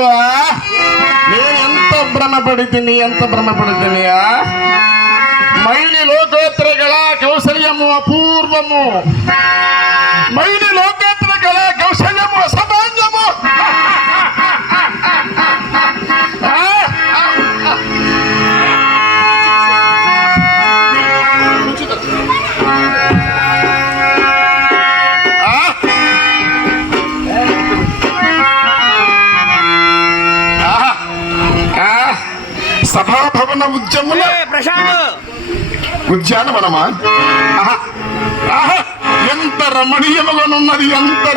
చూడువా, నేను ఎంత భ్రమపడితిని మైని లోకోత్తర కళా కౌశల్యము అపూర్వము, మైని లోకోత్తర కళా కౌశల్యము అసామాన్యము. సభాభవన ఉద్యముల ఉద్యానవనమా, ఎంత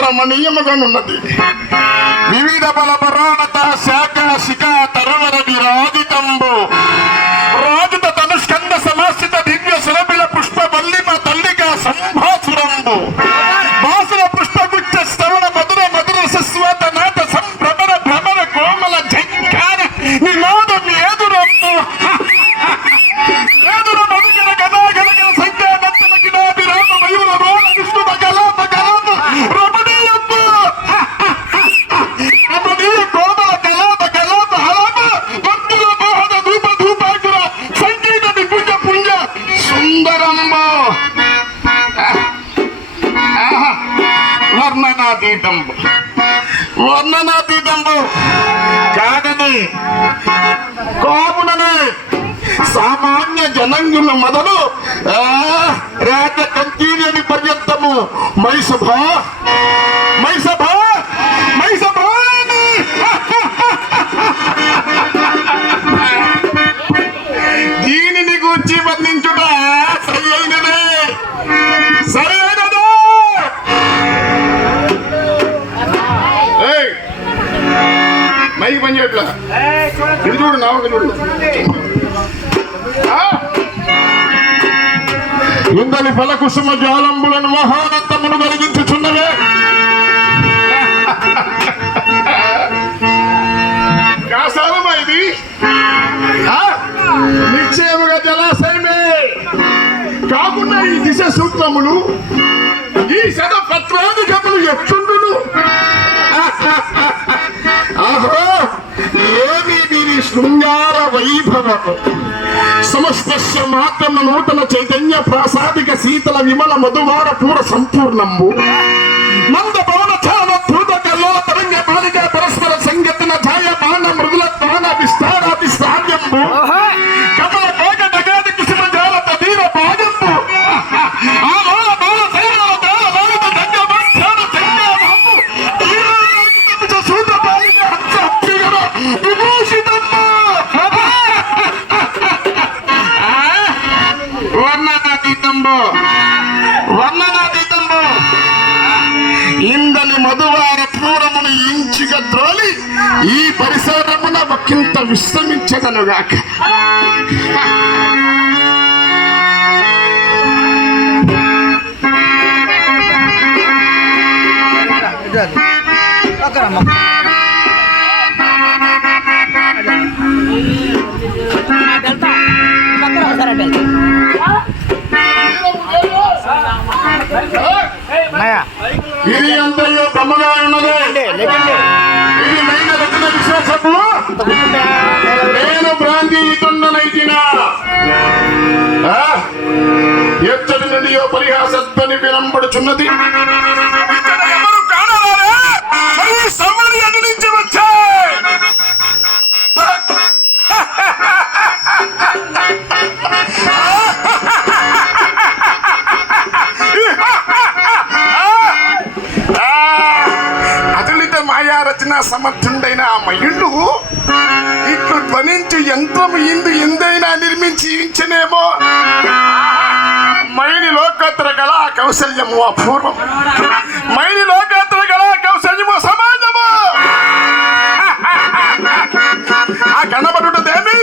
రమణీయముగానున్నది. వివిధ బల పరాణత శాఖ శిఖ తరువర విరాజితంబు రాజిత తనుష్కంద సమాశ్రిత దివ్య సురభిల పుష్ప వల్లిమ తల్లిక సంభాసురంబు బాసుర పుష్పగుచ్చ శ్రవణ మధుర మధుర సస్వాత నాట సంభ్రమణ భ్రమణ కోమల జంకార నినాదం ఎదురొప్పు మనుగన గదాగలగల సంఖ్యా నందన గిడాది రామ మయూర రోణ విష్ణుమ గలాప గలాప రమణీయమ్మ రమణీయ కోమల గలాప గలాప హలాప భక్తుల మోహన ధూప ధూపాకుర సంగీత నిపుణ్య పుణ్య సుందరమ్మ వర్ణనాతీతంబు కాదని కోమునని సామాన్య జనంగుల మొదలు రాజ కంకీర్యని పర్యంతము మైసభ దీనిని గూర్చి వర్ణించుట సరైనదే. మైకి పని చేయట్లా, ఇది చూడు నావక చూడు. ఇందలి ఫలకుసుమ జాలంబులను మహానంతమును కలిగించుచున్నవే. కాసాలమా ఇది? నిశ్చయముగా జలాశయమే కాకుండా ఈ దిశ సూత్రములు, ఈ శత పత్రాధికములు ఎట్లుండును? ఆహో, ఏమి దీని శృంగార వైభవము! సమస్తస్య మాత్రమ నూతన చైతన్య ప్రాసాదిక శీతల విమల మధువార పూర సంపూర్ణంబు మంద పవన ఛాన ధృత కల్లోల తరంగ బాలిక పరస్పర సంగతిన ఛాయమాన మృదుల తాన విస్తారాది శ్రావ్యంబు కమల భోగ నగాది కుసుమ జాల తదీర భాగంబు ఆలోల బాల సైరాల దాల బాలిక దంగ మధ్యాన దంగాభంబు తీరాగిత సూత బాలిక హంస హంసిగర విభూషితమ్మ వర్ణనాతీతంబు ఇందని మధువార పూరమును ఇంచిగా ద్రోలి ఈ పరిసరమున ఒకంత విశ్రమించదనుగాక. ఇది అంతయో బొమ్మగా ఉన్నదే. ఇది మైన రచన విశేషము. నేను భ్రాంతితుండనైతినా ఎచ్చటి నుండియో పరిహాసత్వని వినంబడుచున్నది. సమరి అని నుంచి వచ్చా అతులిత మాయా రచన సమర్థుడైన ఆ మయుడు ఇట్లు ధ్వనించు యంత్రము ఎందైనా నిర్మించి ఇచ్చనేమో. మైని లోకోత్తర కళా కౌశల్యము అపూర్వం, మైని లోకోత్తర కళా కౌశల్యము సమాజము. ఆ కనబడుటదేమి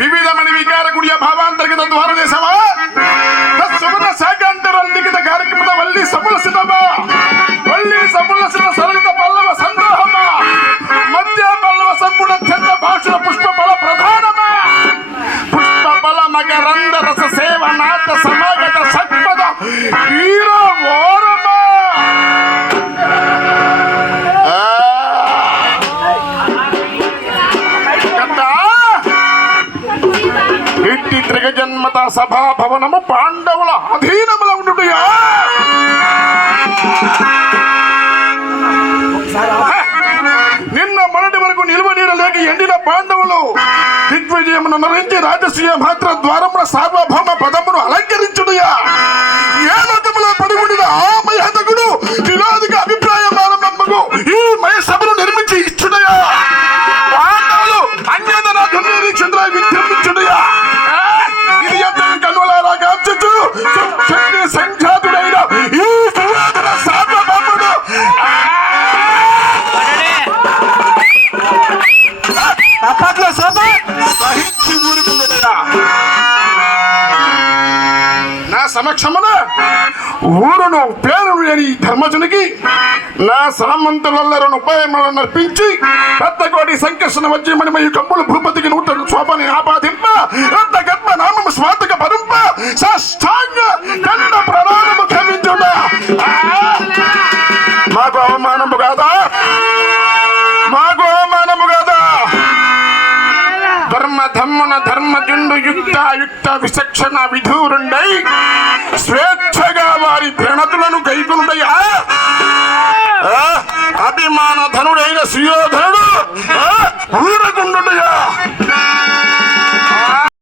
వివిధమని వికార గుడియ భావాంతర్గత ద్వార దేశమా సుమత శాఖాంతరంలిఖిత కార్యక్రమద వల్లి సములసితమా వల్లి సములసిత సరళిత పల్లవ సందోహమా మధ్య పల్లవ సంపుడ చంద భాషణ పుష్ప బల ప్రధానమా పుష్ప బల మకరంద రస సేవ నాట సమాగత షట్పద వీర ఓర సభా భవనము పాండవుల అధీనములో ఉండుటయా? నిన్న మొన్నటి వరకు నిలువ నీడ లేక ఎండిన పాండవులు దిగ్విజయమును నరించి రాజసీయ మాత్ర ద్వారముల సార్వభౌమ పదమును అలంకరించుడుయా? ఏ మతములో పడిముడిన ఆ మయహతకుడు విరోధిక అభిప్రాయమానమ్మకు ఈ మయసభను నిర్మించి ఇచ్చుడయా? పాండవులు అన్యధన దుర్నిరీక్షణ విద్యమిచ్చుడయా? ఇది ఎంత కన్నులారా కాల్చు శక్తి సంఖ్యాతుడైన ఈ సురాధన సార్వభౌముడు సహించి ఊరుకుందయా? నా సమక్షమున ఊరును పేరు లేని ధర్మజునికి నా సామంతులెల్లరను ఉపాయములను నర్పించి పెద్దకోటి సంకర్షణ వజ్రమణిమయు కమ్ములు భూపతికి నూతన శోభని ఆపాదింప రత్న గర్భ నామము స్వాతక పరంప సాష్టాంగ దండ ప్రణామము ఖమించుట మాకు అవమానము కాదా? మాకు అవమానము కాదా? ధర్మధమ్మున ధర్మజుండు యుక్త విచక్షణ విధూరుండై స్వేచ్ఛగా వారి ప్రణతులను గైకొనుడయా? అభిమాన ధనుడైన సుయోధనుడు ఊరకుండుటయా?